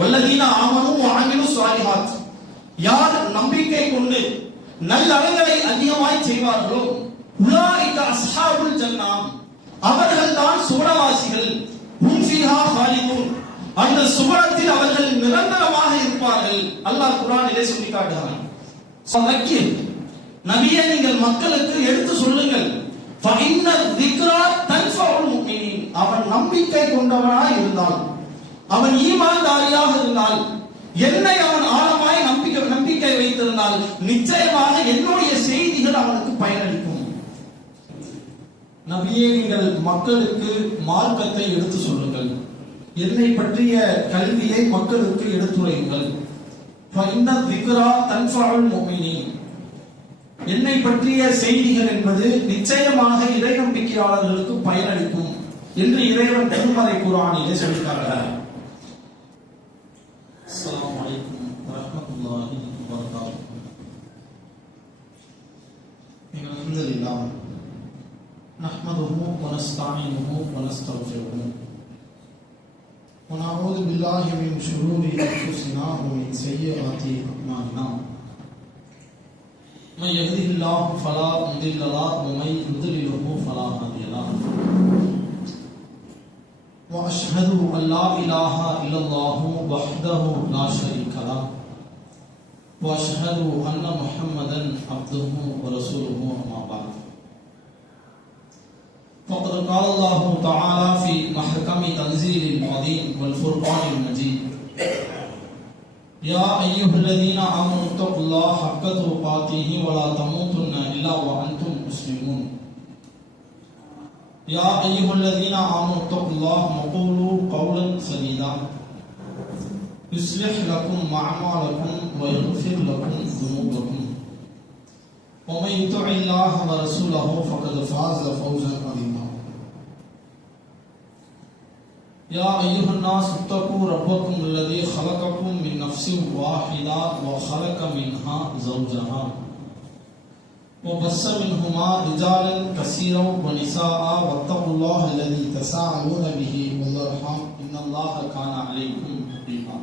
வல்லதீன ஆமனு வஅமிலு ஸாலிஹாத், யார் நம்பிக்கை கொண்டு நல்லறங்களை அதிகமாய் செய்வார்களோ உலாயிக அஸ்ஹாபுல் ஜன்னah, அவர்கள்தான் சுவனவாசிகள். ஹும் ஃபீஹா ஹாலிதூன், அந்த சுவனத்தில் அவர்கள் நிரந்தரமாக இருப்பார்கள். அல்லாஹ் குர்ஆனிலே சொல்லி காட்டுகிறான். ஃபதக்கிர், நபியே நீங்கள் மக்களுக்கு எடுத்து சொல்லுங்கள். ஃபஇன்ன ذிக்ரா தன்ஃபஉல் முஃமினீன், அவன் நம்பிக்கை கொண்டவனாய் இருந்தால், அவன் ஈமான்தாரியாக இருந்தால், என்னை அவன் ஆழமாய் நம்பிக்கை வைத்திருந்தால் நிச்சயமாக என்னுடைய செய்திகள் அவனுக்கு பயனளிக்கும். நபியே நீங்கள் மக்களுக்கு மார்க்கத்தை எடுத்து சொல்லுங்கள், என்னை பற்றிய கல்வியை மக்களுக்கு எடுத்துரையுங்கள். ஃபஇன்ன ذிக்ரா தன்ஃபஉல் முஃமினீன், என்னை பற்றிய செய்திகள் என்பது நிச்சயமாக இறை நம்பிக்கையாளர்களுக்கு பயனளிக்கும் என்று இறைவன் திருமறை குர்ஆனிலே சொல்லியிருக்கிறார். அஸ்ஸலாமு அலைக்கும் வரஹ்மத்துல்லாஹி வபரகாத்துஹு. அல்ஹம்துலில்லாஹ் நஹ்மதுஹு வ நஸ்தஈனுஹு வ நஸ்தக்ஃபிருஹு வ நஊது பில்லாஹி மின் ஷுரூரி அன்ஃபுஸினா வ மின் ஸய்யிஆத்தி அஅமாலினா. من يهده الله فلا مضل له ومن يضلله فلا هادي له. واشهد ان لا اله الا الله وحده لا شريك له واشهد ان محمدا عبده ورسوله اما بعد. فقد قال الله تعالى في محكم تنزيل العظيم والفرقان المجيد: يا أيها الذين آمنوا اتقوا الله حق تقاته ولا تموتن إلا وأنتم مسلمون. يا أيها الذين آمنوا اتقوا الله وقولوا قولا سديدا يصلح لكم أعمالكم ويغفر لكم ذنوبكم ومن يطع الله ورسوله فقد فاز فوزا عظيما. يا أيها الناس اتقوا ربكم الذي خلقكم من نفس واحدة وخلق منها زوجها وبث منهما رجالا كثيرا ونساء واتقوا الله الذي تساءلون به والأرحام إن الله كان عليكم رقيبا.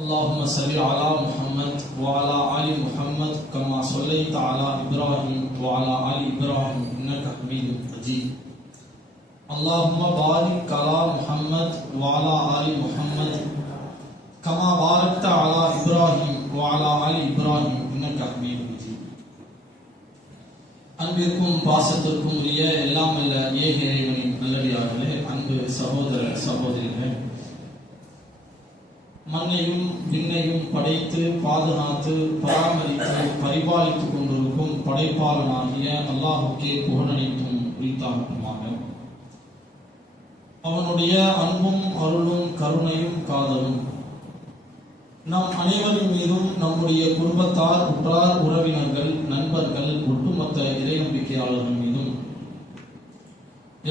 اللهم صل على محمد وعلى آل محمد كما صليت على إبراهيم وعلى آل إبراهيم إنك حميد مجيد. اللهم بارك على محمد وعلى آل محمد كما باركت على إبراهيم وعلى آل إبراهيم إنك حميد مجيد. அன்பிற்கும் பாசத்திற்கும் உரிய எல்லாம் அல்ல ஏக இறைவனின் நல்லடியார்களே, அன்பு சகோதர சகோதரிகளே, மண்ணையும் விண்ணையும் படைத்து பாதுகாத்து பராமரித்து பரிபாலித்துக் கொண்டிருக்கும் படைப்பாளனாகிய அல்லாஹுக்கே புகழனைத்தும் உரித்தாகட்டுமாக. அவனுடைய அன்பும் அருளும் கருணையும் காதலும் நம் அனைவரின் மீதும் நம்முடைய குடும்பத்தார், உற்றார், உறவினர்கள், நண்பர்கள், ஒட்டுமொத்த இறை நம்பிக்கையாளர்கள் மீதும்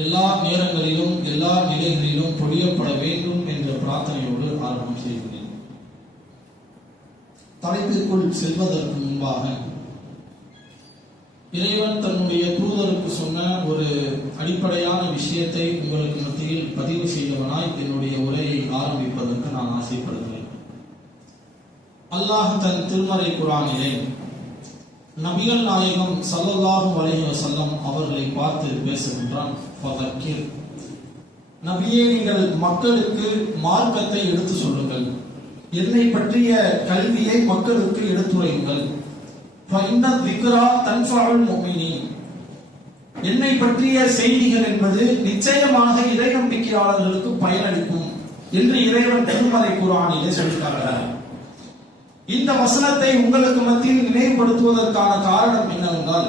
எல்லா நேரங்களிலும் எல்லா நிலைகளிலும் பொழியப்பட வேண்டும் என்ற பிரார்த்தனையோடு ஆரம்பம் செய்கிறேன். தலைப்பிற்குள் செல்வதற்கு முன்பாக இறைவன் தன்னுடைய தூதருக்கு சொன்ன ஒரு அடிப்படையான விஷயத்தை உங்களுக்கு மத்தியில் பதிவு செய்தவனாய் என்னுடைய உரையை ஆரம்பிப்பதற்கு நான் ஆசைப்படுகிறேன். அல்லாஹ் தன் திருமறை குர்ஆனிலே நபிகள் நாயகம் ஸல்லல்லாஹு அலைஹி வஸல்லம் அவர்களை பார்த்து பேசுகின்றான். ஃபதக்கிர், நபியே நீங்கள் மக்களுக்கு மார்க்கத்தை எடுத்து சொல்லுங்கள், என்னை பற்றிய கல்வியை மக்களுக்கு எடுத்துரையுங்கள். ஃபஇன்ன ذிக்ரா தன்ஃபஉல் முஃமினீன், என்னை பற்றிய செய்திகள் என்பது நிச்சயமாக இறை நம்பிக்கையாளர்களுக்கு பயனளிக்கும் என்று இறைவன் திருமறை குர்ஆனிலே சொல்லியிருக்கிறார். இந்த வசனத்தை உங்களுக்கு மத்தியில் நினைவுபடுத்துவதற்கான காரணம் என்னவென்றால்,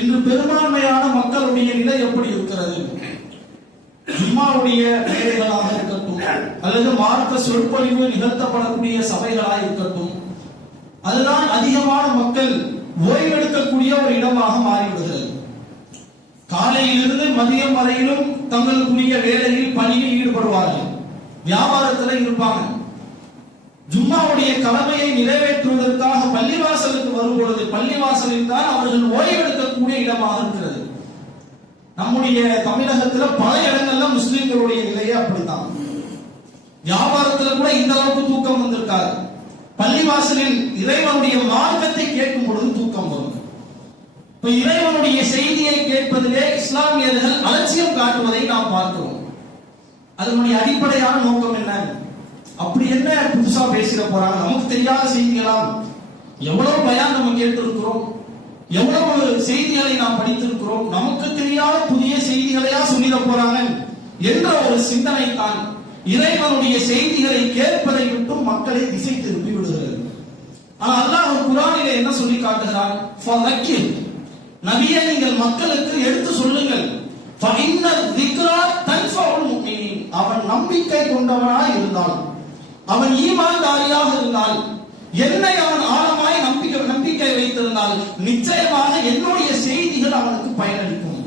இன்று பெரும்பான்மையான மக்களுடைய நிலை எப்படி இருக்கிறது? ஜும்மாவுடைய மேடைகளாக இருக்கட்டும் அல்லது மார்க்க சொற்பொழிவு நிகழ்த்தப்படக்கூடிய சபைகளாக இருக்கட்டும், அதுதான் அதிகமான மக்கள் ஓய்வெடுக்கக்கூடிய ஒரு இடமாக மாறிவிடுகிறது. காலையிலிருந்து மதியம் வரையிலும் தங்களுக்குரிய வேலையில் பணியில் ஈடுபடுவார்கள், வியாபாரத்தில் இருப்பாங்க. ஜும்மாவுடைய கடமையை நிறைவேற்றுவதற்காக பள்ளிவாசலுக்கு வரும்பொழுது பள்ளிவாசலில் தான் அவர்கள் ஓய்வெடுக்கக்கூடிய இடமாக இருக்கிறது. நம்முடைய தமிழகத்தில் பல இடங்கள்ல முஸ்லிம்களுடைய நிலையே அப்படித்தான். வியாபாரத்துல கூட இந்த அளவுக்கு தூக்கம் வந்திருக்காது. பள்ளிவாசலில் இறைவனுடைய மார்க்கத்தை கேட்கும் பொழுது தூக்கம் வரும். இப்ப இறைவனுடைய செய்தியை கேட்பதிலே இஸ்லாமியர்கள் அலட்சியம் காட்டுவதை நாம் பார்க்கிறோம். அதனுடைய அடிப்படையான நோக்கம் என்ன? அப்படி என்ன புதுசா பேசிட போறாங்க, நமக்கு தெரியாத செய்திகளாம். எவ்வளவு பயான் நம்ம கேட்டிருக்கிறோம், எவ்வளவு செய்திகளை நாம் படித்திருக்கிறோம், நமக்கு தெரியாத புதிய செய்திகளையா சொல்லிட போறாங்க என்ற ஒரு சிந்தனை தான் இறைவனுடைய செய்திகளை கேட்பதை விட்டும் மக்களை திசை திருப்பி விடுகிறது. ஆனால் அல்லாஹ் குர்ஆனிலே என்ன சொல்லி காட்டுகிறான்? ஃபதக்கிர், நபியே நீங்கள் மக்களுக்கு எடுத்து சொல்லுங்கள். ஃபஇன்ன ذிக்ரா தன்ஃபஉல் முஃமினீன், அவன் நம்பிக்கை கொண்டவனாய் இருந்தால், அவன் ஈமான்தாரியாக இருந்தால், என்னை அவன் ஆழமாய் நம்பிக்கை வைத்திருந்தால் நிச்சயமாக என்னுடைய செய்திகள் அவனுக்கு பயனளிக்கும்.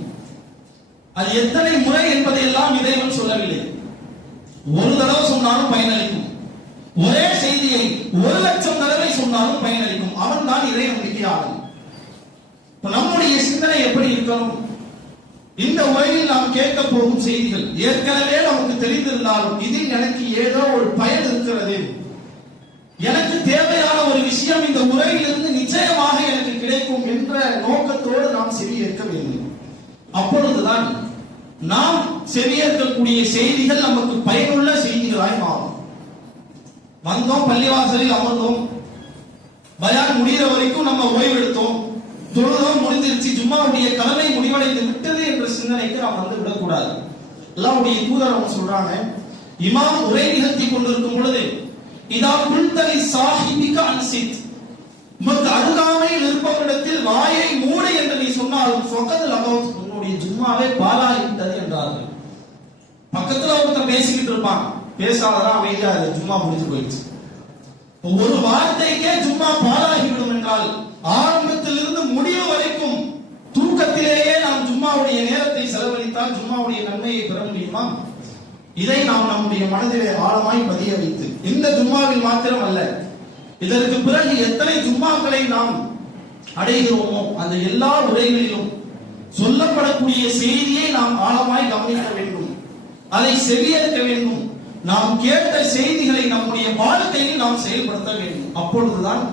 அது எத்தனை முறை என்பதை எல்லாம் இறைவன் சொல்லவில்லை. ஒரு தடவை சொன்னாலும் பயனளிக்கும். ஒரே செய்தியை 1,00,000 தடவை சொன்னாலும் பயனளிக்கும். அவன் தான் இறை நம்பிக்கையாளன். நம்முடைய சிந்தனை எப்படி இருக்கணும்? இந்த உரையில் நாம் கேட்க போகும் செய்திகள் ஏற்கனவே நமக்கு தெரிந்திருந்தாலும் இதில் எனக்கு ஏதோ ஒரு பயன் இருக்கிறது, எனக்கு தேவையான ஒரு விஷயம் இந்த உரையிலிருந்து நிச்சயமாக எனக்கு கிடைக்கும் என்ற நோக்கத்தோடு நாம் செவியேற்க வேண்டும். அப்பொழுதுதான் நாம் செவியேற்கக்கூடிய செய்திகள் நமக்கு பயனுள்ள செய்திகளாய் மாறும். வந்தோம், பள்ளிவாசலில் அமர்ந்தோம், பயான் முடிகிற வரைக்கும் நம்ம ஓய்வெடுத்தோம், தொழுதோம், முடிஞ்சிருச்சு, ஜும்மாவுடைய கடமை முடிவடைந்து விட்டது என்ற சிந்தனைக்கு நாம் வந்து விடக்கூடாது. அல்லாஹ்வுடைய தூதர் அவங்க சொல்றாங்க, இமாம் உரை நிகழ்த்தி கொண்டிருக்கும் பொழுது இதா குல்தலி சாஹிபிக அன்சித், உமக்கு அருகாமையில் இருப்பவரிடத்தில் வாயை மூடு என்று நீ சொன்னால் ஃபகத் லகௌத், உன்னுடைய ஜும்மாவே பாழாகிவிட்டது என்றார்கள். பக்கத்துல ஒருத்தன் பேசிக்கிட்டு இருப்பான், பேசாததான் அமைதியா ஜும்மா முடிஞ்சு போயிடுச்சு. ஒரு வார்த்தைக்கே ஜும்மா பாழாகிவிடும் என்றால் ஆரம்பத்திலிருந்து முடிவு வரைக்கும் தூக்கத்திலேயே நாம் ஜும்மாவுடைய நேரத்தை செலவழித்தால் ஜும்மாவுடைய நன்மையை பெற முடியுமா? இதை நாம் நம்முடைய மனதிலே ஆழமாய் பதிய வைத்து, இந்த ஜும்மாவில் மாத்திரம் அல்ல, இதற்கு பிறகு எத்தனை ஜும்மாக்களை நாம் அடைகிறோமோ அந்த எல்லா உரைகளிலும் சொல்லப்படக்கூடிய செய்தியை நாம் ஆழமாய் கவனிக்க வேண்டும், அதை செவியேற்க வேண்டும். நாம் கேட்ட செய்திகளை நம்முடைய வாழ்க்கையில் நாம் செயல்படுத்த வேண்டும். அப்பொழுதுதான்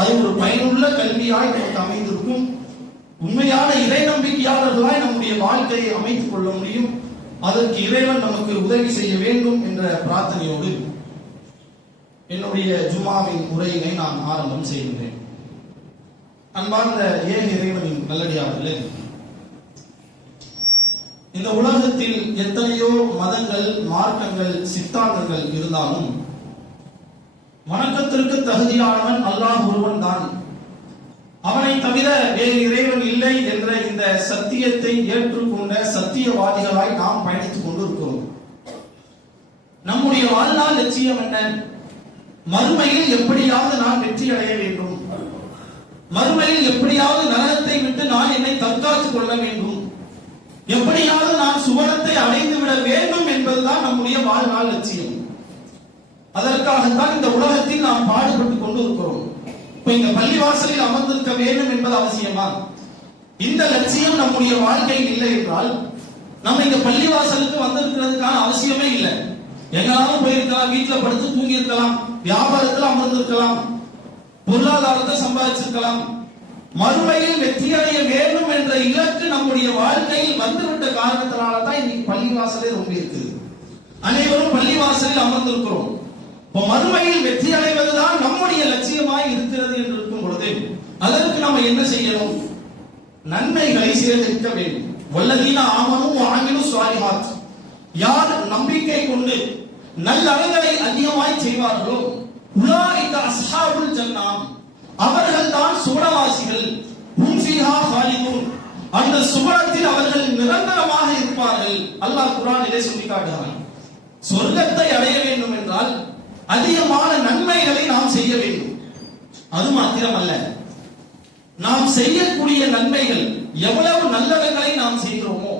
அது ஒரு பயனுள்ள கல்வியாய் நமக்கு அமைந்திருக்கும். உண்மையான இறை நம்பிக்கையாளர்களாய் நம்முடைய வாழ்க்கையை அமைத்துக் கொள்ள முடியும். அதற்கு இறைவன் நமக்கு உதவி செய்ய வேண்டும் என்ற பிரார்த்தனையோடு என்னுடைய ஜும்மாவின் உரையினை நான் ஆரம்பம் செய்கின்றேன். அன்பார்ந்த ஏக இறைவனின் நல்லடியார்களே, இந்த உலகத்தில் எத்தனையோ மதங்கள், மார்க்கங்கள், சித்தாந்தங்கள் இருந்தாலும் வணக்கத்திற்கு தகுதியானவன் அல்லாஹ் ஒருவன் தான். அவனை தவிர வேறு இறைவன் இல்லை என்ற இந்த சத்தியத்தை ஏற்றுக்கொண்ட சத்தியவாதிகளாய் நாம் பயணித்துக் கொண்டிருக்கிறோம். நம்முடைய வாழ்நாள் லட்சியம் என்ன? மறுமையில் எப்படியாவது நான் வெற்றி அடைய வேண்டும், மறுமையில் எப்படியாவது நரகத்தை விட்டு நான் என்னை தற்காத்துக் கொள்ள வேண்டும், எப்படியாவது நான் சுவனத்தை அடைந்து விட வேண்டும் என்பதுதான் நம்முடைய வாழ்நாள் லட்சியம். அதற்காகத்தான் இந்த உலகத்தில் நாம் பாடுபட்டுக் கொண்டு இருக்கிறோம். இப்ப இந்த பள்ளிவாசலில் அமர்ந்திருக்க வேண்டும் என்பது அவசியமா? இந்த லட்சியம் நம்முடைய வாழ்க்கையில் இல்லை என்றால் நம்ம இந்த பள்ளிவாசலுக்கு வந்திருக்கிறதுக்கான அவசியமே இல்லை. எங்களாலும் போயிருக்கலாம், வீட்டுல படுத்து தூங்கி இருக்கலாம், வியாபாரத்தில் அமர்ந்திருக்கலாம், பொருளாதாரத்தை சம்பாதிச்சிருக்கலாம். மறுமையில் வெற்றி அடைய வேண்டும் என்ற இலக்கு நம்முடைய வாழ்க்கையில் வந்துவிட்ட காரணத்தினால தான் இன்னைக்கு பள்ளிவாசலே ரொம்ப இருக்குது. அனைவரும் பள்ளிவாசலில் அமர்ந்திருக்கிறோம். மறுமையில் வெற்றி அடைவதுதான் நம்முடைய லட்சியமாய் இருக்கிறது என்று இருக்கும் பொழுது அதற்கு நம்ம என்ன செய்யணும்? நன்மைகளை சேகரிக்க வேண்டும். வல்லதீன ஆமனு வஅமிலு ஸாலிஹாத், யார் நம்பிக்கை கொண்டு நல்லறங்களை அதிகமாய் செய்வார்களோ உலாயிக அஸ்ஹாபுல் ஜன்னah, அவர்கள் தான் சுவனவாசிகள். ஹும் ஃபீஹா காலிதூன், அந்த சுவனத்தில் அவர்கள் நிரந்தரமாக இருப்பார்கள். அல்லாஹ் குர்ஆனிலே சொல்லி காட்டுகிறான். சொர்க்கத்தை அடைய வேண்டும் என்றால் அதிகமான நன்மைகளை நாம் செய்ய வேண்டும். அது மாத்திரமல்ல, நாம் செய்யக்கூடிய நன்மைகள் எவ்வளவு நல்லவர்களை நாம் செய்கிறோமோ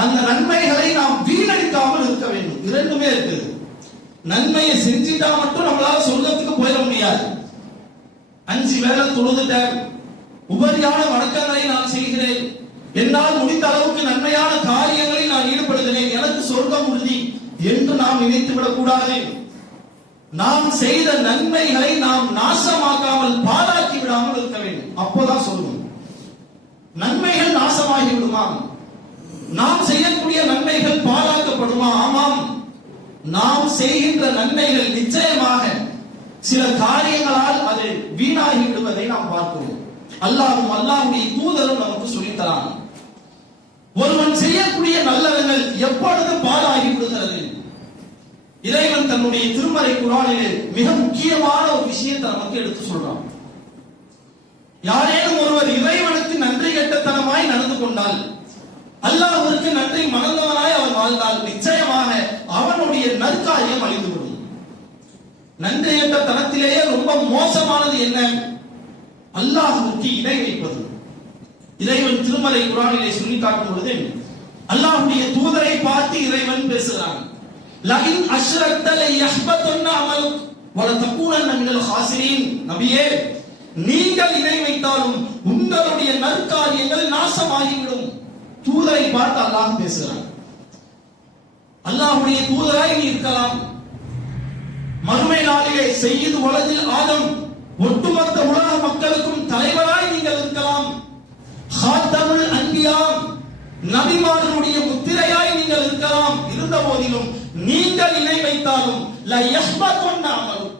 அந்த நன்மைகளை நாம் வீணடிக்காமல் இருக்க வேண்டும். இரண்டுமே இருக்குது. நன்மையை செஞ்சிட்டா மட்டும் நம்மளால சொர்க்கத்துக்கு போயிட முடியாது. 5 வேளை தொழுதுட்டேன், உபரியான வணக்கங்களை நான் செய்கிறேன், என்னால் முடிந்த அளவுக்கு நன்மையான காரியங்களில் நான் ஈடுபடுகிறேன், எனக்கு சொர்க்கம் உறுதி என்று நாம் நினைத்து விடக்கூடாது. நாம் செய்த நன்மைகளை நாம் நாசமாக்காமல் பாழாக்கி விடாமல் இருக்க வேண்டும். அப்போதான் சொல்லுவோம். நன்மைகள் நாசமாகி விடுமா? நாம் செய்யக்கூடிய நன்மைகள் பாழாக்கப்படுமா? ஆமாம். நாம் செய்கின்ற நன்மைகள் நிச்சயமாக சில காரியங்களால் அது வீணாகி விடுவதை நாம் பார்க்கிறோம். அல்லாஹ்வும் அல்லாஹ்வுடைய தூதரும் நமக்கு சொல்லித்தரான். ஒருவன் செய்யக்கூடிய நல்லவர்கள் எப்பொழுது பாழாகி விடுகிறது? இறைவன் தன்னுடைய திருமறை குர்ஆனிலே மிக முக்கியமான ஒரு விஷயத்தை நமக்கு எடுத்து சொல்றான். யாரேனும் ஒருவர் இறைவனுக்கு நன்றி கெட்டத்தனமாய் நடந்து கொண்டால், அல்லாஹ்விற்கு நன்றி மறந்தவனாய் அவன் வாழ்ந்தால், நிச்சயமாக அவனுடைய நற்காரியம் அழிந்துவிடும். நன்றி கெட்டத்தனத்திலேயே ரொம்ப மோசமானது என்ன? அல்லாஹ்விற்கு இணை வைப்பது. இறைவன் திருமறை குர்ஆனிலே சொல்லி காட்டும் பொழுது அல்லாஹ்வுடைய தூதரை பார்த்து இறைவன் பேசுகிறான். லகின் அஷ்ரக்த லயஹ்பதுன்ன அமலுக் வலதகூனன்ன மினல் ஹாசிரீன். நபியே, நீங்கள் இணை வைத்தாலும் உங்களுடைய நற்காரியங்கள் நாசமாகிவிடும். தூதரை பார்த்து அல்லாஹ் பேசுகிறான். அல்லாஹ்வுடைய தூதராய் நீ இருக்கலாம். மறுமை நாளிலே சய்யிது வலதில் ஆதம், ஒட்டுமொத்த உலக மக்களுக்கும் தலைவராய் நீங்கள் இருக்கலாம். ஹாத்தமுல் அன்பியா, நபிமார்களுடைய முத்திரையாய் நீங்கள் இருக்கலாம். இருந்த போதிலும் நீங்கள் இணை வைத்தாலும் லயஹ்பதுன்ன அமலுக்,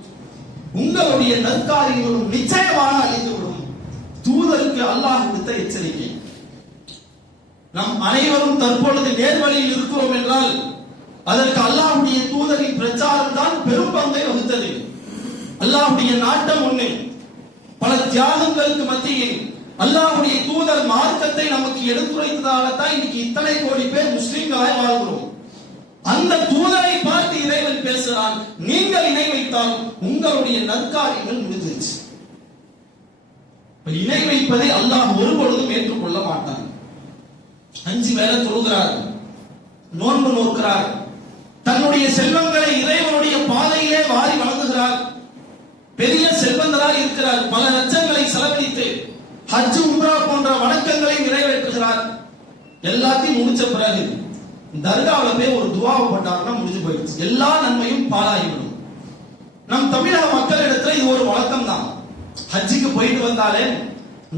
உங்களுடைய நற்காரியங்களும் நிச்சயமாக அழிந்துவிடும். தூதருக்கு அல்லாஹ் கொடுத்த எச்சரிக்கை. நம் அனைவரும் தற்பொழுது நேர்வழியில் இருக்கிறோம் என்றால் அதற்கு அல்லாஹ்வுடைய தூதரின் பிரச்சாரம் தான் பெரும் பங்கை வகித்தது. அல்லாஹ்வுடைய நாட்டம் ஒண்ணு. பல தியாகங்களுக்கு மத்தியில் அல்லாஹ்வுடைய தூதர் மார்க்கத்தை நமக்கு எடுத்துரைத்ததால்தான் இன்னைக்கு இத்தனை கோடி பேர் முஸ்லிம்களாய் வாழ்கிறோம். அந்த தூதரை பார்த்து இறைவன் பேசுகிறான். நீங்கள் இணை வைத்தால் உங்களுடைய நற்காரியங்கள் முடிஞ்சிருச்சு. இணை வைப்பதை அல்லாஹ் ஒருபொழுதும் ஏற்றுக்கொள்ள மாட்டான். 5 வேளை தொழுகிறார், நோன்பு நோக்கிறார், தன்னுடைய செல்வங்களை இறைவனுடைய பாதையிலே வாரி வழங்குகிறார், பெரிய செல்வந்தராய் இருக்கிறார், பல லட்சங்களை செலவழித்து ஹஜ் உம்ரா போன்ற வணக்கங்களை நிறைவேற்றுகிறார். எல்லாத்தையும் முடிச்ச பிறகு தர்காவுல போய் ஒரு துவாவை போட்டாருன்னா முடிஞ்சு போயிடுச்சு. எல்லா நன்மையும் பாழாகிவிடும். நம் தமிழக மக்களிடத்துல இது ஒரு வழக்கம் தான். ஹஜ்ஜுக்கு போயிட்டு வந்தாலே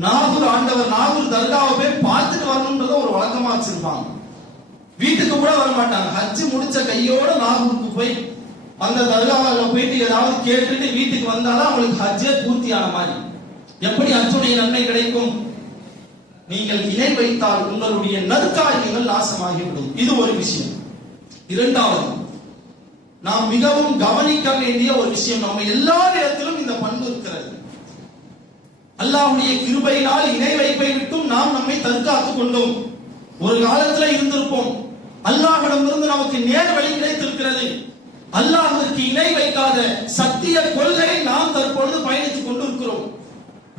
நாகூர் ஆண்டவர் நாகூர் தர்காவை போய் பார்த்துட்டு வரணும்ன்றத ஒரு வழக்கமா வச்சிருப்பாங்க. வீட்டுக்கு கூட வர மாட்டாங்க. ஹஜ்ஜு முடிச்ச கையோட நாகூருக்கு போய் அந்த தர்காவில் போயிட்டு ஏதாவது கேட்டுட்டு வீட்டுக்கு வந்தாலும் அவங்களுக்கு ஹஜ்ஜே பூர்த்தியான மாதிரி. எப்படி ஹஜ்ஜுடைய நன்மை கிடைக்கும்? நீங்கள் இணை வைத்தால் உங்களுடைய நற்காரியங்கள் நாசமாகிவிடும். இது ஒரு விஷயம். இரண்டாவது, நாம் மிகவும் கவனிக்க வேண்டிய ஒரு விஷயம், நம்ம எல்லா இடத்திலும் இந்த பண்பு இருக்கிறது. அல்லாஹ்வுடைய கிருபையினால் இணை வைப்பை விட்டும் நாம் நம்மை தற்காத்துக் கொண்டோம். ஒரு காலத்துல இருந்திருப்போம். அல்லாஹ்விடமிருந்து நமக்கு நேர் வழி கிடைத்திருக்கிறது. அல்லாஹ்விற்கு இணை வைக்காத சத்திய கொள்கையை நாம் தற்பொழுது பயணித்துக் கொண்டிருக்கிறோம்.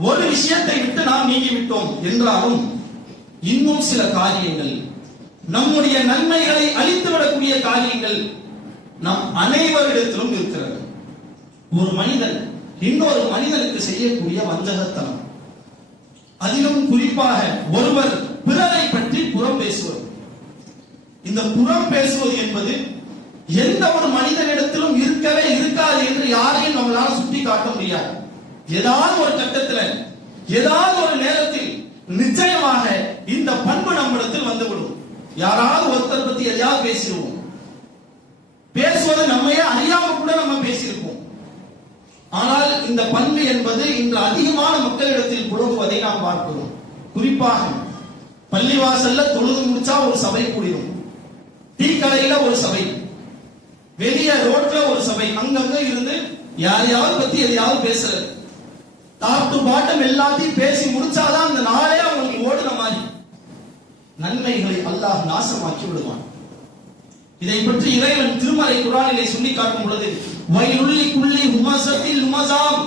ஒரு விஷயத்தை விட்டு நாம் நீங்கிவிட்டோம் என்றாலும் இன்னும் சில காரியங்கள், நம்முடைய நன்மைகளை அழித்துவிடக்கூடிய காரியங்கள் நம் அனைவரிடத்திலும் இருக்கிறது. ஒரு மனிதன் இன்னொரு மனிதனுக்கு செய்யக்கூடிய வஞ்சகத்தனம், அதிலும் குறிப்பாக ஒருவர் பிறரை பற்றி புறம் பேசுவது. இந்த புறம் பேசுவது என்பது எந்த ஒரு மனிதனிடத்திலும் இருக்கவே இருக்காது என்று யாரையும் நம்மளால சுட்டி காட்ட முடியாது. ஏதாவது ஒரு கட்டத்தில், ஏதாவது ஒரு நேரத்தில் நிச்சயமாக இந்த பண்பு நம்மிடத்தில் வந்துவிடும். யாராவது ஒருத்தர் பத்தி எதையாவது பேசிடுவோம். பேசுவது நம்மையே அறியாம கூட நம்ம பேசியிருப்போம். ஆனால் இந்த பண்பு என்பது இன்று அதிகமான மக்களிடத்தில் புழங்குவதை நாம் பார்க்கிறோம். குறிப்பாக பள்ளிவாசல்ல தொழுது முடிச்சா ஒரு சபை கூடிடும், டீ கடையில ஒரு சபை, வெளியே ரோட்ல ஒரு சபை, அங்கங்க இருந்து யாரையாவது பத்தி எதையாவது பேசுறது. டாப் டு பாட்டம் எல்லாத்தையும் பேசி முடிச்சாதான் அந்த நாளே அவங்களுக்கு ஓடுன மாதிரி. நன்மைகளை அல்லாஹ் நாசமாக்கி விடுவான். இதை பற்றி இறைவன் திருமறை குர்ஆனிலே சொல்லி காட்டும் பொழுது, வயலுள்ளி குள்ளி ஹுமஸத்தில் ஹுமஸாம்,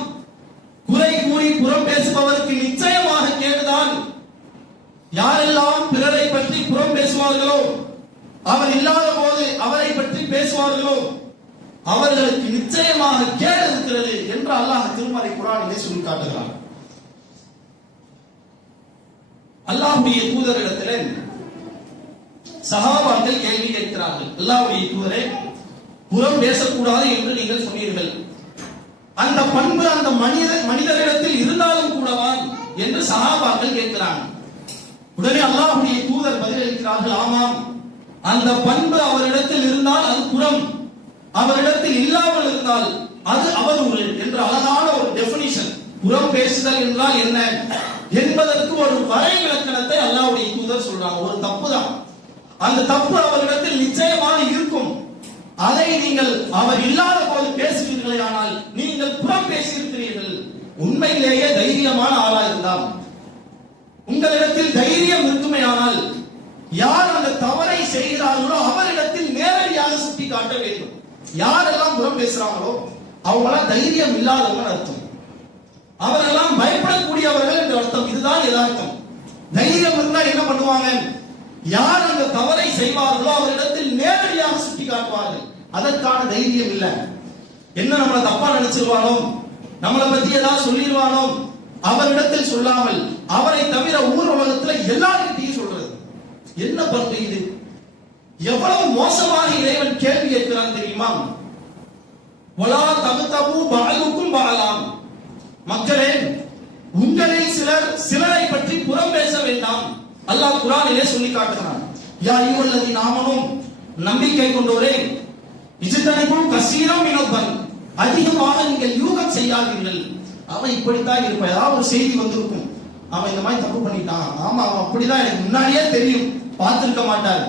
குறை கூறி புறம் பேசுபவருக்கு நிச்சயமாக கேடுதான். யாரெல்லாம் பிறரை பற்றி புறம் பேசுவார்களோ, அவர் இல்லாத போது அவரை பற்றி பேசுவார்களோ, அவர்களுக்கு நிச்சயமாக கேடு இருக்கிறது என்று அல்லாஹ் திருமறை குர்ஆனிலே சொல்லி காட்டுகிறார். அல்லாஹ்வுடைய தூதரிடத்திலே சஹாபாக்கள் கேள்வி கேட்கிறார்கள். அல்லாஹ்வுடைய தூதரே, புறம் பேசக்கூடாது என்று நீங்கள் சொன்னீர்கள். அந்த பண்பு அந்த மனிதரிடத்தில் இருந்தாலும் கூடவா என்று சஹாபாக்கள் கேட்கிறாங்க. உடனே அல்லாஹ்வுடைய தூதர் பதிலளிக்கிறார்கள், ஆமாம், அந்த பண்பு அவரிடத்தில் இருந்தால் அது புறம், அவரிடத்தில் இல்லாமல் இருந்தால் அது அவதூறு என்ற அழகான ஒரு டெபினிஷன். புறம் பேசுதல் என்றால் என்ன என்பதற்கு ஒரு வரை விளக்கணத்தை அல்லாஹ்வுடைய தூதர் சொல்றாங்க. ஒரு தப்பு தான், அந்த தப்பு அவரிடத்தில் நிச்சயமாக இருக்கும். அதை நீங்கள் அவர் இல்லாத போது பேசுவீர்களே, ஆனால் நீங்கள் புறம் பேசியிருக்கிறீர்கள். உண்மையிலேயே தைரியமான ஆளா இருந்தால், உங்களிடத்தில் தைரியம் இருக்குமே, ஆனால் யார் அந்த தவறை செய்கிறார்களோ அவரிடத்தில் நேரடியாக சுட்டி காட்ட வேண்டும். யாரெல்லாம் புறம் பேசுறாங்களோ அவங்களாம் தைரியம் இல்லாதவங்க அர்த்தம், அவரெல்லாம் பயப்படக்கூடியவர்கள் என்ற அர்த்தம். இதுதான் யதார்த்தம். தைரியம் இருந்தா என்ன பண்ணுவாங்க? யார் அந்த தவறை செய்வார்களோ அவரிடத்தில் நேரடியாக சுட்டி காட்டுவார்கள். அதற்கான தைரியம் இல்லை. என்ன நம்மளை தப்பா நினைச்சிருவானோ, நம்மளை பத்தி ஏதாவது சொல்லிடுவானோ, அவரிடத்தில் சொல்லாமல் அவரை தவிர ஊர் உலகத்துல எல்லார்கிட்டையும் சொல்றது. என்ன பண்பு இது? எவ்வளவு மோசமான இறைவன் கேள்வி கேட்கிறான் தெரியுமா? வலா தகுதபு பஅலுக்கும் பஅலாம், மக்களே உங்களில் சிலர் சிலரை பற்றி புறம் பேச வேண்டாம். அல்லாஹ் குர்ஆனிலே சொல்லி காட்டுகிறான். யா அய்யுஹல்லதீன ஆமனூ, நம்பிக்கை கொண்டோரே, இஜ்தனிபு கஸீரம் மினல், அதிகமாக நீங்கள் யூகம் செய்யாதீர்கள். அவன் இப்படித்தான் இருப்பான், ஏதாவது ஒரு செய்தி வந்திருக்கும், அவன் இந்த மாதிரி தப்பு பண்ணிட்டான், ஆமா அவன் அப்படிதான் எனக்கு முன்னாடியே தெரியும், பார்த்திருக்க மாட்டார்,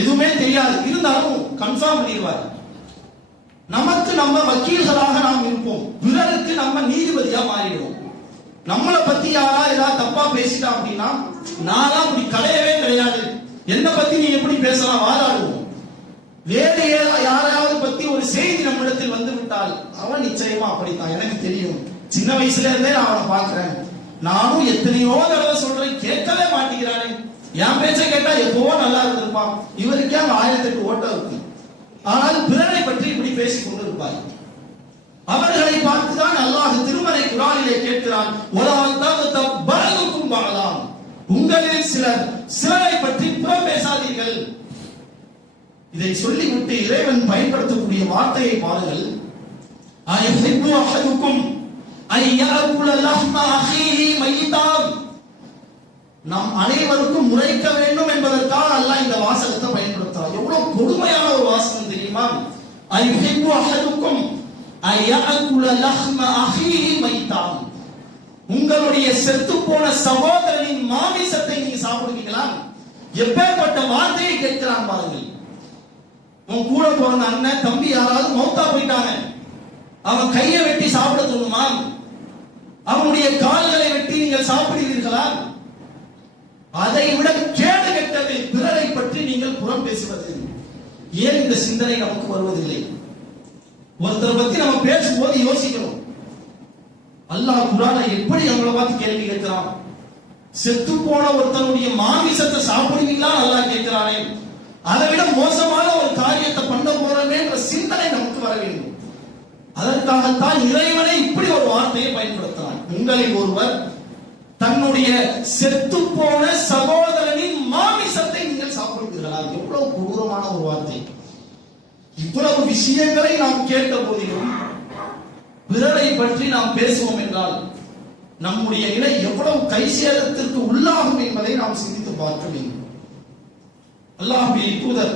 எதுவுமே தெரியாது, இருந்தாலும் கன்ஃபார்ம் பண்ணிடுவார். நமக்கு நம்ம வக்கீல்களாக நாம் இருப்போம், பிறருக்கு நம்ம நீதிபதியா மாறிடுவோம். நம்மளை பத்தி யாரா ஏதாவது தப்பா பேசிட்டா அப்படின்னா, நான் அப்படி கலையவே கிடையாது, என்ன பத்தி நீ எப்படி பேசலாம், வாதாடுவோம். வேறு யாராவது பத்தி ஒரு செய்தி நம்மிடத்தில் வந்து விட்டால் அவன் நிச்சயமா அப்படித்தான், எனக்கு தெரியும், சின்ன வயசுல இருந்தே நான் அவனை பார்க்கிறேன், நானும் எத்தனையோ தடவை சொல்றேன், கேட்கவே மாட்டேங்கிறானே, என் பேச்சை கேட்டா எப்பவோ நல்லா இருந்திருப்பான், இவருக்கே அங்க 1008 ஓட்டம் இருக்கும். ஆனால் பிறரை பற்றி இப்படி பேசிக் கொண்டிருப்பார். அவர்களை பார்த்துதான் அல்லாஹ் திருமறை குர்ஆனிலே கேட்கிறான், உங்களில் சிலர் சிலரை பற்றி புறம் பேசாதீர்கள். இதை சொல்லிவிட்டு இறைவன் பயன்படுத்தக்கூடிய வார்த்தையை பாருங்கள். அயஹிப்பு அஹதுக்கும் ஐயஅகுல லஹ்ம அஹீஹி மைதான், நாம் அனைவருக்கும் முறைக்க வேண்டும் என்பதற்காக அல்லாஹ் இந்த வாசகத்தை பயன்படுத்துறார். எவ்வளவு கொடுமையான ஒரு வாசகம் தெரியுமா? அயஹிப்பு அஹதுக்கும் ஐயஅகுல லஹ்ம அஹீஹி மைதான், உங்களுடைய செத்து போன சகோதரனின் மாமிசத்தை நீங்க சாப்பிடுவீங்களா? எப்பேற்பட்ட வார்த்தையை கேட்கிறான் பாருங்கள். உன் கூட பிறந்த அண்ணன் தம்பி யாராவது மௌத்தா போயிட்டாங்க, அவன் கையை வெட்டி சாப்பிட தோணுமா? அவனுடைய கால்களை வெட்டி நீங்கள் சாப்பிடுவீர்களா? அதை விட கேடு கெட்டது பிறரை பற்றி நீங்கள் புறம் பேசுவது. ஏன் இந்த சிந்தனை நமக்கு வருவதில்லை? ஒருத்தரை பத்தி நம்ம பேசும்போது யோசிக்கிறோம், அல்லாஹ் குர்ஆனை எப்படி நம்மளை பார்த்து கேள்வி கேட்கிறான்? செத்து போன ஒருத்தனுடைய மாமிசத்தை சாப்பிடுவீங்களா அல்லாஹ் கேட்கிறானே, அதை விட மோசமான ஒரு காரியத்தை பண்ண போறோமே என்ற சிந்தனை நமக்கு வர வேண்டும். அதற்காகத்தான் இறைவனை இப்படி ஒரு வார்த்தையை பயன்படுத்தினான். உங்களில் ஒருவர் தன்னுடைய செத்து போன சகோதரனின் மாமிசத்தை நீங்கள் சாப்பிடுவீர்களா? எவ்வளவு கொடூரமான ஒரு வார்த்தை! இவ்வளவு விஷயங்களை நாம் கேட்ட போதிலும் பிறரை பற்றி நாம் பேசுவோம் என்றால் நம்முடைய நிலை எவ்வளவு கைசேதத்திற்கு உள்ளாகும் என்பதை நாம் சிந்தித்து பார்க்க வேண்டும். அல்லாஹ்வுடைய தூதர்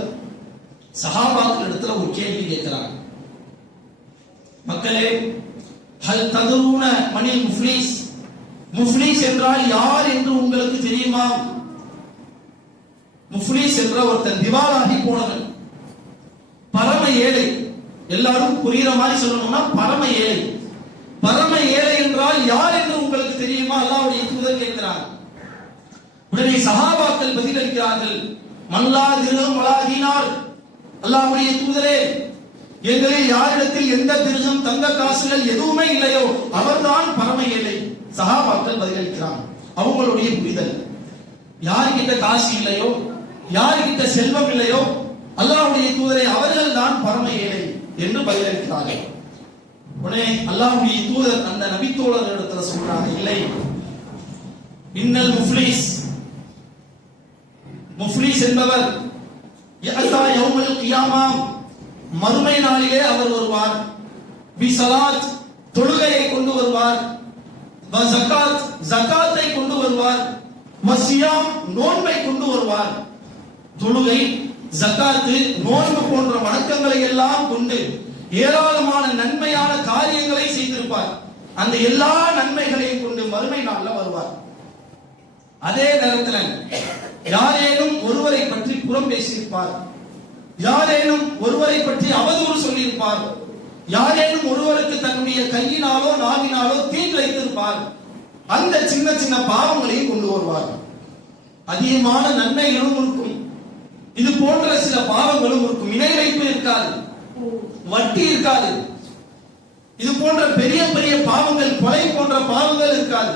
சஹாபாக்கள் இடத்துல ஒரு கேள்வி கேட்கிறார். மக்களே, ஹல் ததுரூன மனில் முஃப்லிஸ், முஃப்லிஸ் என்றால் யார் என்று உங்களுக்கு தெரியுமா? முஃப்லிஸ் என்ற ஒருத்தன் திவாலாகி போனவன், பரம ஏழை. எல்லாரும் புரியுற மாதிரி சொல்லணும்னா பரம ஏழை. பரம ஏழை என்றால் யார் என்று உங்களுக்கு தெரியுமா? அல்லாஹ்வுடைய தூதர் கேட்கிறார். உடனே சஹாபாக்கள் பதிலளிக்கிறார்கள், மல்லா திர்ஹம் வலா தீனார், அல்லாஹ்வுடைய தூதரே, எங்களில் யாரிடத்தில் எந்த திர்ஹம் தங்க காசுகள் எதுவுமே இல்லையோ அவர்தான் பரம ஏழை. சஹாபாக்கள் பதிலளிக்கிறார். அவங்களுடைய புரிதல், யார்கிட்ட காசு இல்லையோ, யார்கிட்ட செல்வம் இல்லையோ, அல்லாஹ்வுடைய தூதரே அவர்கள் தான் பரம ஏழை என்று பதிலளிக்கிறார்கள். உடனே அல்லாஹ்வுடைய தூதர் அந்த நபித்தோழர் இடத்துல சொல்றாங்க, இல்லை, இன்னல் முஃப்லிஸ், முஃப்லிஸ் என்பவர் யஅதா யௌமல் கியாமா, மறுமை நாளிலே அவர் வருவார். பிஸலாத் தொழுகையை கொண்டு வருவார். வஸகாத் ஜகாத்தை கொண்டு வருவார். வஸியாம் நோன்பை கொண்டு வருவார். தொழுகை, ஜகாத்து, நோன்பு போன்ற வணக்கங்களை எல்லாம் கொண்டு ஏராளமான நன்மையான காரியங்களை செய்திருப்பார். அந்த எல்லா நன்மைகளையும் கொண்டு மறுமை நாளில் வருவார். அதே நேரத்தில் யாரேனும் ஒருவரை பற்றி புறம் பேசியிருப்பார், யாரேனும் ஒருவரை பற்றி அவதூறு சொல்லியிருப்பார், யாரேனும் ஒருவருக்கு தன்னுடைய கையினாலோ நாவினாலோ தீங்கிழைத்திருப்பார், அந்த சின்ன சின்ன பாவங்களையும் கொண்டு வருவார். அதிகமான நன்மைகளும் இருக்கும், இது போன்ற சில பாவங்களும் இருக்கும். இணை வைப்பு இருக்காது, வட்டி இருக்காது, இது போன்ற பெரிய பெரிய பாவங்கள், கொலை போன்ற பாவங்கள் இருக்காது.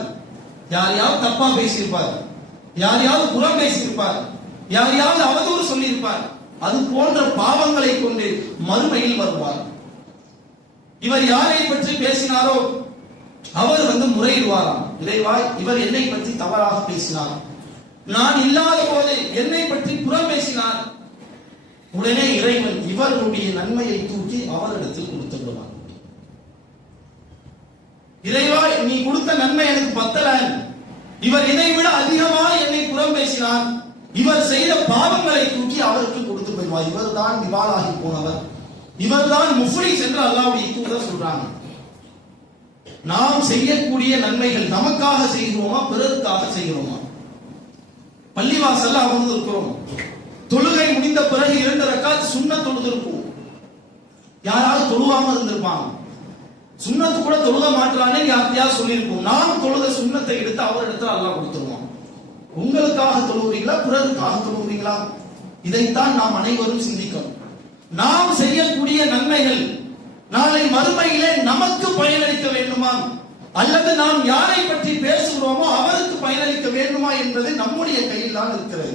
யாரையாவது தப்பா பேசியிருப்பார், யாரையாவது புறம் பேசியிருப்பார், யாரையாவது அவதூறு சொல்லியிருப்பார், அது போன்ற பாவங்களை கொண்டு மறுமையில் வருவார். இவர் யாரை பற்றி பேசினாரோ அவர் முறையிடுவாராம். இறைவா, இவர் என்னை பற்றி தவறாக பேசினார், நான் இல்லாத போது என்னை பற்றி புறம் பேசினார். உடனே இறைவன் இவருடைய நன்மையை தூக்கி அவரிடத்தில் கொடுத்து விடுவார். இறைவா, நீ கொடுத்த நன்மை எனக்கு பத்தல, இவர் இதை விட அதிகமாக என்னை புறம் பேசினார், இவர் செய்த பாவங்களை தூக்கி அவருக்கு கொடுத்து போய்வார். இவர் தான் திவாலாகி போனவர், இவர் தான் முஃப்லிஸ் என்று அல்லாஹ்வுடைய தூதர் சொல்றாங்க. நாம் செய்யக்கூடிய நன்மைகள் நமக்காக செய்கிறோமா, பிறருக்காக செய்கிறோமா? பள்ளிவாசல்ல அமர்ந்திருக்கிறோம், தொழுகை முடிந்த பிறகு 2 ரக்காத் சுன்னத் தொழுதிருப்போம். யாராவது தொழுவாம இருந்திருப்பாங்க, சுன்னத்து கூட தொழுக மாற்றானே யார்த்தையாவது சொல்லியிருப்போம். நாம் தொழுத சுன்னத்தை எடுத்து அவர் இடத்துல அல்லாஹ் கொடுத்துருவோம். உங்களுக்காக தொழுகிறீங்களா, பிறருக்காக தொழுகிறீங்களா? இதைத்தான் நாம் அனைவரும் சிந்திக்கணும். நாம் செய்யக்கூடிய நன்மைகள் நாளை மறுமையிலே நமக்கு பயனளிக்க வேண்டுமா, அல்லது நாம் யாரை பற்றி பேசுகிறோமோ அவருக்கு பயனளிக்க வேண்டுமா என்பது நம்முடைய கையில் தான் இருக்கிறது.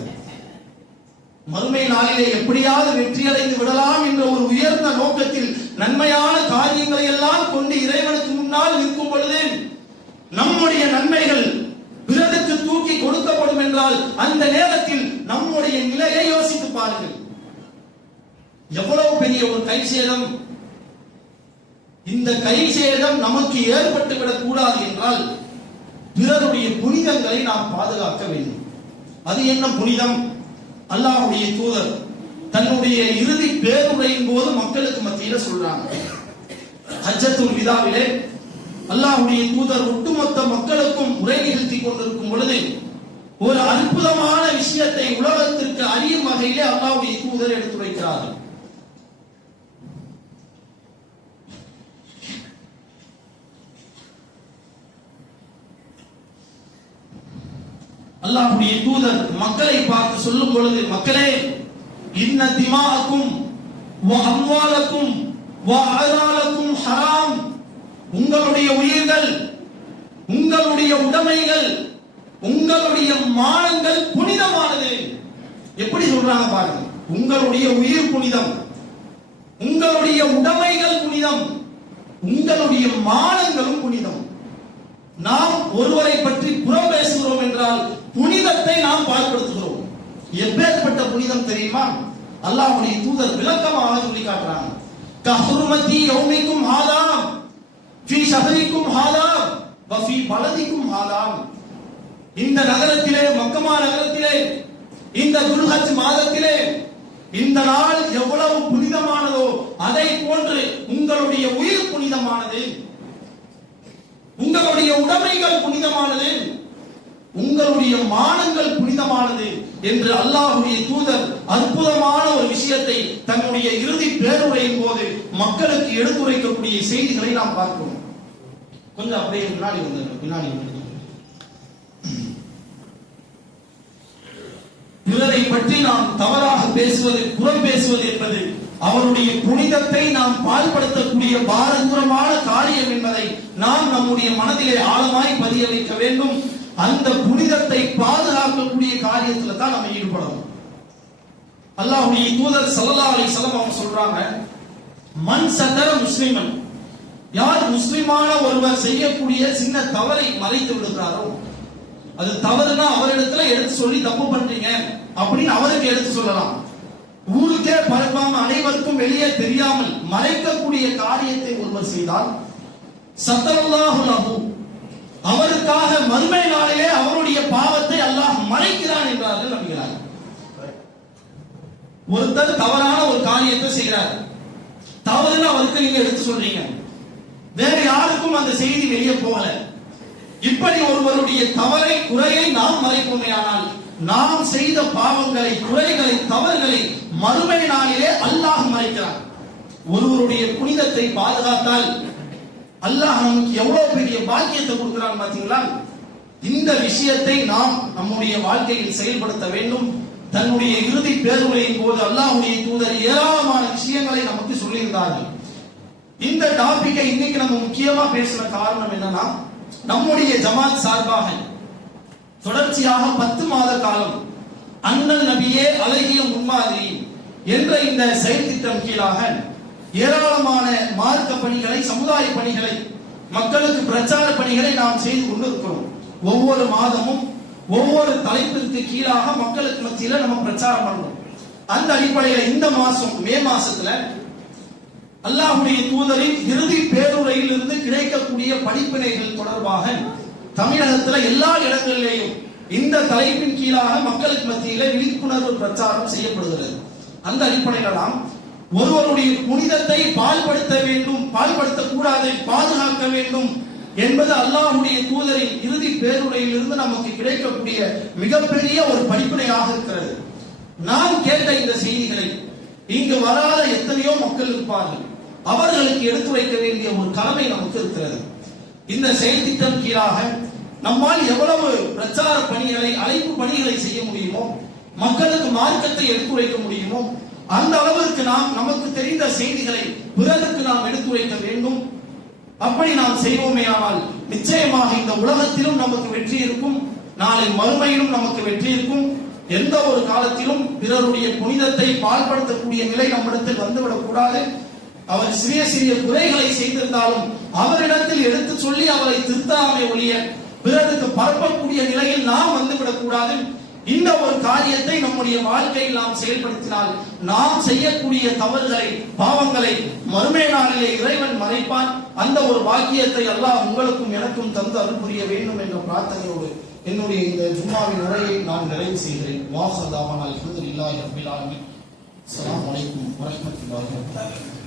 மறுமை நாளிலே எப்படியாவது வெற்றியடைந்து விடலாம் என்ற ஒரு உயர்ந்த நோக்கத்தில் நன்மையான காரியங்களை எல்லாம் கொண்டு இறைவனுக்கு முன்னால் நிற்கும் பொழுது நம்முடைய நன்மைகள் பிறருக்கு தூக்கி கொடுக்கப்படும் என்றால் அந்த நேரத்தில் நம்முடைய நிலையை யோசித்து பாருங்கள். எவ்வளவு பெரிய ஒரு கை சேதம்! இந்த கை சேதம் நமக்கு ஏற்பட்டு விடக் கூடாது என்றால் பிறருடைய புனிதங்களை நாம் பாதுகாக்க வேண்டும். அது என்ன புனிதம்? அல்லாஹ்வுடைய தூதர் தன்னுடைய இறுதி பேருரையின் போது மக்களுக்கு மத்தியில சொல்றாங்க. ஹஜ்ஜத்துல் விதாவிலே அல்லாஹ்வுடைய தூதர் ஒட்டுமொத்த மக்களுக்கும் உரை நிகழ்த்தி கொண்டிருக்கும் பொழுது ஒரு அற்புதமான விஷயத்தை உலகத்திற்கு அறியும் வகையிலே அல்லாஹ்வுடைய தூதர் எடுத்துரைக்கிறார்கள். அல்லாஹ்வுடைய தூதர் மக்களை பார்த்து சொல்லும் பொழுது, மக்களே, இன்ன திமாஅக்கும் வ அம்வாலக்கும் வ அராலக்கும் ஹராம், உங்களுடைய உயிர்கள், உங்களுடைய உடைமைகள், உங்களுடைய மானங்கள் புனிதமானது. எப்படி சொல்றாங்க பாருங்க, உங்களுடைய உயிர் புனிதம், உங்களுடைய உடைமைகள் புனிதம், உங்களுடைய மானங்களும் புனிதம். நாம் ஒருவரை பற்றி புறம் பேசுகிறோம் என்றால் புனிதத்தை நாம் பாழ்படுத்துகிறோம். எப்பேற்பட்ட புனிதம் தெரியுமா? அல்லாஹ்வுடைய தூதர் விளக்கமாக சொல்லி காட்டுறாங்க. கஹுர்மதி யௌமிக்கும் ஹாதா ஃபீ ஷஹரிக்கும் ஹாதா வ ஃபீ பலதிக்கும் ஹாதா. இந்த நகரத்திலே, மக்கமா நகரத்திலே, இந்த துல்ஹஜ் மாதத்திலே இந்த நாள் எவ்வளவு புனிதமானதோ அதை போன்று உங்களுடைய உயிர் புனிதமானது, உங்களுடைய உடைமைகள் புனிதமானது, உங்களுடைய மானங்கள் புனிதமானது என்று அல்லாஹ்வுடைய தூதர் அற்புதமான ஒரு விஷயத்தை தன்னுடைய இறுதி பேருரையின் போது மக்களுக்கு எடுத்துரைக்கக்கூடிய செய்திகளை நாம் பார்க்கிறோம். கொஞ்சம் அப்படியே பின்னாடி பிறரை பற்றி நாம் தவறாக பேசுவது, புறம் பேசுவது என்பது அவருடைய புனிதத்தை நாம் பாழ்படுத்தக்கூடிய பாரதூரமான காரியம் என்பதை நாம் நம்முடைய மனதிலே ஆழமாய் பதிய வைக்க வேண்டும். அந்த புனிதத்தை பாதுகாக்கக்கூடிய காரியத்துல தான் நம்ம ஈடுபடணும். அல்லாஹ்வுடைய தூதர் ஸல்லல்லாஹு அலைஹி வஸல்லம் அவங்க சொல்றாங்க, மன் சதர முஸ்லிமன், யார் முஸ்லிமான ஒருவர் செய்யக்கூடிய சின்ன தவறை மறைத்து விடுகிறாரோ, அது தவறுனா அவரிடத்துல எடுத்து சொல்லி தப்பு பண்றீங்க அப்படின்னு அவருக்கு எடுத்து சொல்லலாம். ஊருக்கே பரப்பாம அனைவருக்கும் வெளியே தெரியாமல் மறைக்கக்கூடிய காரியத்தை ஒருவர் செய்தால் சத்தரல்லாஹு லஹு, அவருக்காக மறுமை நாளிலே அவருடைய பாவத்தை அல்லாஹ் மறைக்கிறான் என்றார்கள் நபிகளார். ஒருத்தர் தவறான ஒரு காரியத்தை செய்கிறார், தவறுன்னு அவருக்கு நீங்க எடுத்து சொல்றீங்க, வேற யாருக்கும் அந்த செய்தி வெளியே போகல. இப்படி ஒருவருடைய தவறை குறையை நாம் மறைப்போமே, ஆனால் நாம் செய்த பாவங்களை குறைகளை தவறுகளை மறுமை நாளிலே அல்லாஹ் மறைக்கிறான். ஒருவருடைய புனிதத்தை பாதுகாத்தால் அல்லாஹ் நமக்கு எவ்வளவு பெரிய பாக்கியத்தை கொடுக்கிறான் பாத்தீங்களா? இந்த விஷயத்தை நாம் நம்முடைய வாழ்க்கையில் செயல்படுத்த வேண்டும். தன்னுடைய இறுதி பேருரையின் போது அல்லாஹ்வுடைய தூதர் ஏராளமான விஷயங்களை நமக்கு சொல்லியிருந்தார்கள். இந்த டாபிக்கை இன்னைக்கு நம்ம முக்கியமா பேசுற காரணம் என்னன்னா, நம்முடைய ஜமாத் சார்பாக தொடர்ச்சியாக 10 மாத காலம் அண்ணல் நபியே அழகிய முன்மாதிரி என்ற இந்த செயல் திட்டம் கீழாக ஏராளமான மார்க்க பணிகளை, சமுதாய பணிகளை, மக்களுக்கு பிரச்சார பணிகளை நாம் செய்து கொண்டிருக்கிறோம். ஒவ்வொரு மாதமும் ஒவ்வொரு தலைப்பிற்கு கீழாக மக்களுக்கு மத்தியில நம்ம பிரச்சாரம் பண்ணணும். அந்த அடிப்படையில் இந்த மாசம் மே மாசத்துல அல்லாஹ்வுடைய தூதரின் இறுதி பேருரையில் இருந்து கிடைக்கக்கூடிய படிப்பினைகள் தொடர்பாக தமிழகத்துல எல்லா இடங்களிலேயும் இந்த தலைப்பின் கீழாக மக்களுக்கு மத்தியில விழிப்புணர்வு பிரச்சாரம் செய்யப்படுகிறது. அந்த அடிப்படையில் நாம் ஒருவருடைய புனிதத்தை பால்படுத்த வேண்டும், பால்படுத்தக் கூடாது, பாதுகாக்க வேண்டும் என்பது அல்லாஹ்வுடைய தூதரின் இறுதி பேருரையில் இருந்து நமக்கு கிடைக்கக்கூடிய மிகப்பெரிய ஒரு படிப்பினையாக இருக்கிறது. நாம் கேட்ட இந்த செய்திகளை இங்கு வராத எத்தனையோ மக்கள் இருப்பார்கள், அவர்களுக்கு எடுத்துரைக்க வேண்டிய ஒரு கடமை நமக்கு இருக்கிறது. இந்த செயல் திட்டம் கீழாக நம்மால் எவ்வளவு பிரச்சார பணிகளை, அழைப்பு பணிகளை செய்ய முடியுமோ, மக்களுக்கு மார்க்கத்தை எடுத்துரைக்க முடியுமோ, அந்த அளவிற்கு நாம் நமக்கு தெரிந்த செய்திகளை பிறருக்கு நாம் எடுத்துரைக்க வேண்டும். அப்படி நாம் செய்வோமே ஆனால் நிச்சயமாக இந்த உலகத்திலும் நமக்கு வெற்றி இருக்கும், நாளை மறுமையிலும் நமக்கு வெற்றி இருக்கும். எந்த ஒரு காலத்திலும் பிறருடைய புனிதத்தை பால்படுத்தக்கூடிய நிலை நம்மிடத்தில் வந்துவிடக் கூடாது. அவர் சிறிய சிறிய குறைகளை செய்திருந்தாலும் அவரிடத்தில் எடுத்து சொல்லி அவரை திருத்தாமை ஒழிய பிறருக்கு பரப்பக்கூடிய நிலையில் நாம் வந்துவிடக் கூடாது. இந்த ஒரு காரியத்தை நம்முடைய வாழ்க்கையில் நாம் செயல்படுத்தினால் நாம் செய்யக்கூடிய தவறுகளை, பாவங்களை மறுமை நாளிலே இறைவன் மறைப்பான். அந்த ஒரு வாக்கியத்தை அல்லாஹ் உங்களுக்கும் எனக்கும் தந்து அருள் புரிய வேண்டும் என்ற பிரார்த்தனையோடு என்னுடைய இந்த ஜும்மாவின் உரையை நான் நிறைவு செய்கிறேன். வாஹதாவான் அல்ஹம்துலில்லாஹி ரப்பில் ஆலமீன். அஸ்ஸலாமு அலைக்கும் வரஹ்மத்துல்லாஹி வபரகாத்துஹு.